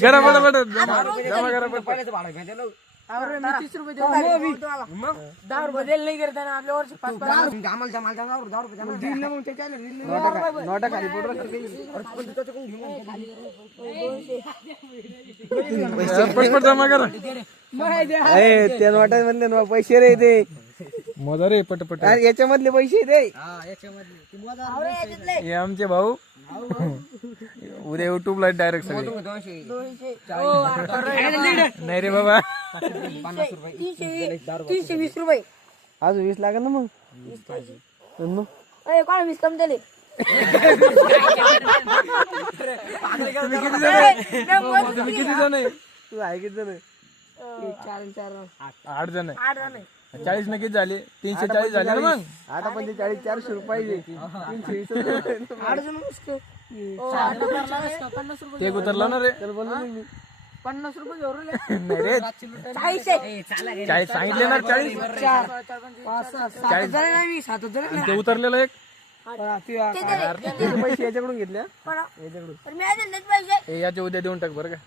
करा पटापट जमा करा पटापट. अरे मी 30 रुपये देतो. 10 रुपये दिले नाही करता ना आपल्या वर्षी 5 नोटा खाली पडू पटपट जमा करा. त्या नोटा मधले पैसे रे ते मजा रे पटपट. याच्यामधले पैसे दे. हे आमचे भाऊ उद्या युट्यूब ला डायरेक्ट सगळे. नाही रे बाबा 320 रुपये. अजून 20 लागेल ना मग. कोण 20 कम दिले. तुम्ही किती जण आहे? तू आहे किती जण? 8 जण आहे. 40 न किती झाले? 340 झाले ना मग. आता पण 400 रुपये 320 ते उतरला ना रे. 50 रुपये घेऊन नाही रे 40 सांगितले ना 40. 40 ते उतरलेलं एक पैसे याच्याकडून घेतले. पैसे. याचे उद्या देऊन टाक बरं का.